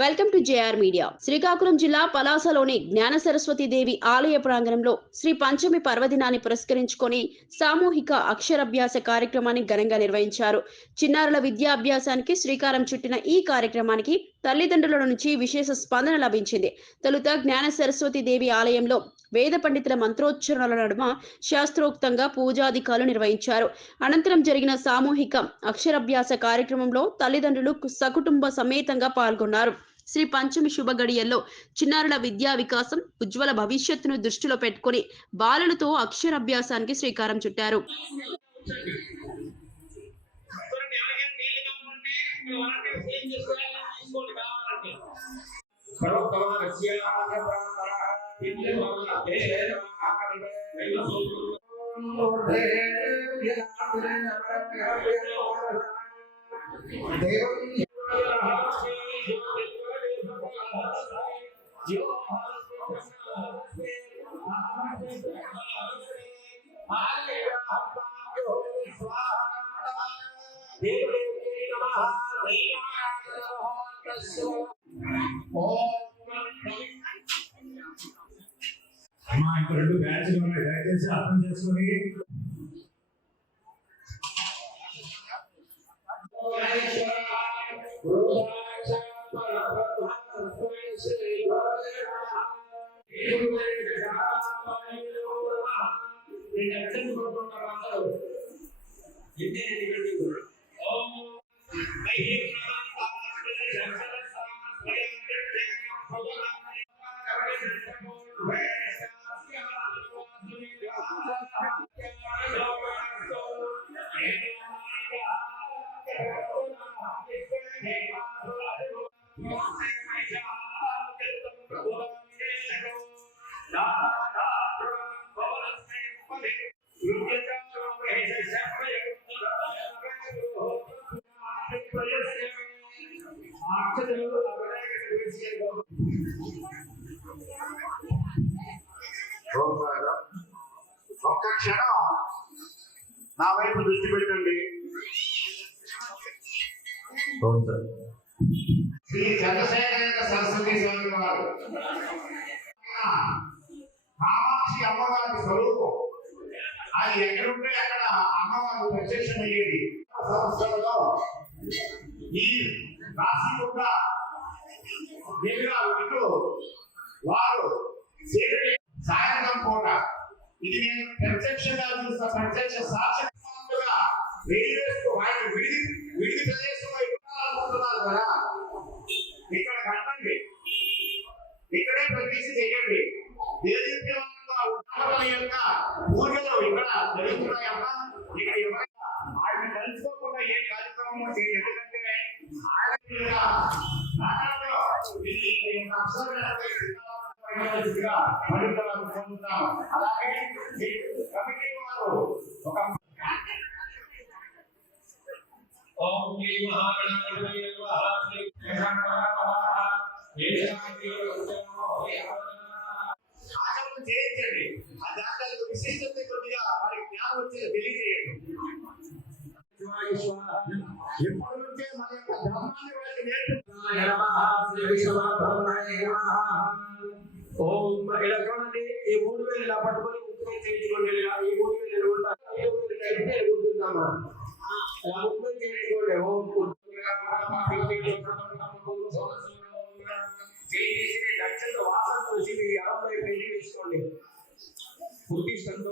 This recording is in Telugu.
Welcome to JR media. Srikakulam జిల్లా పలాసలోని జ్ఞాన సరస్వతి దేవి ఆలయ ప్రాంగణంలో శ్రీ పంచమి పర్వదినాన్ని పురస్కరించుకొని సామూహిక అక్షరాభ్యాస కార్యక్రమాన్ని ఘనంగా నిర్వహించారు. చిన్నారుల విద్యాభ్యాసానికి శ్రీకారం చుట్టిన ఈ కార్యక్రమానికి తల్లిదండ్రుల నుంచి విశేష స్పందన లభించింది. తొలుత జ్ఞాన సరస్వతి దేవి ఆలయంలో వేద పండితుల మంత్రోచ్చరణల నడుమ శాస్త్రోక్తంగా పూజాధికారులు నిర్వహించారు. అనంతరం జరిగిన సామూహిక అక్షరాభ్యాస కార్యక్రమంలో తల్లిదండ్రులు సకుటుంబ సమేతంగా పాల్గొన్నారు. శ్రీ పంచమి శుభ గడియల్లో చిన్నారుల విద్యా వికాసం, ఉజ్వల భవిష్యత్తును దృష్టిలో పెట్టుకుని బాలలతో అక్షరాభ్యాసానికి శ్రీకారం చుట్టారు. అమ్మా ఇంకో 2 బ్యాచ్లు ఉన్నాయి, దయచేసి అర్థం చేసుకుని ఒక్క క్షణం నా వైపు దృష్టి పెట్టండి. శ్రీ చంద్రశేఖర సరస్వతి స్వామి వారు కామాక్షి అమ్మవారి స్వరూపం. అది ఎక్కడుంటే అక్కడ అమ్మవారు ప్రత్యక్షమయ్యేది. సంవత్సరంలో ఈ రాశి కూడా ఉంటూ వారు సాయంత్రం పూట ఇది నేను ప్రత్యక్షంగా చూసిన ప్రత్యక్ష సాక్షిగా వేస్తూ ఆయన విడిది ప్రదేశం అనుకుంటున్నారు కదా, ఇక్కడ కట్టండి, ఇక్కడే ప్రతిష్ఠ చేయండి. యొక్క పూజలు ఇక్కడ జరుగుతున్నాయమ్మా. ఇక్కడ ఎవరైనా ఆయన తెలుసుకోకుండా ఏ కార్యక్రమం చేయాలి, ఎందుకంటే అలాగే కమిటీ వారు ఒక ఆచరణ చేయించండి. ఆ దాంట్లో విశిష్టత కొద్దిగా వారికి జ్ఞానం వచ్చేది తెలియజేయండి. ఎప్పటి నుంచే మన యొక్క ధర్మాన్ని వారికి నేర్పిస్తున్నారు. ఇలా చూడండి, ఈ 3000 ఇలా పట్టుకొని ముప్పై చేయించుకోండి. ఈ 3000 ఎదుగుతున్నామా ఇలా ముప్పై చేయించుకోండి. వాసన చూసి మీ 50 పెళ్లి వేసుకోండి. ఉద్దిష్టంతో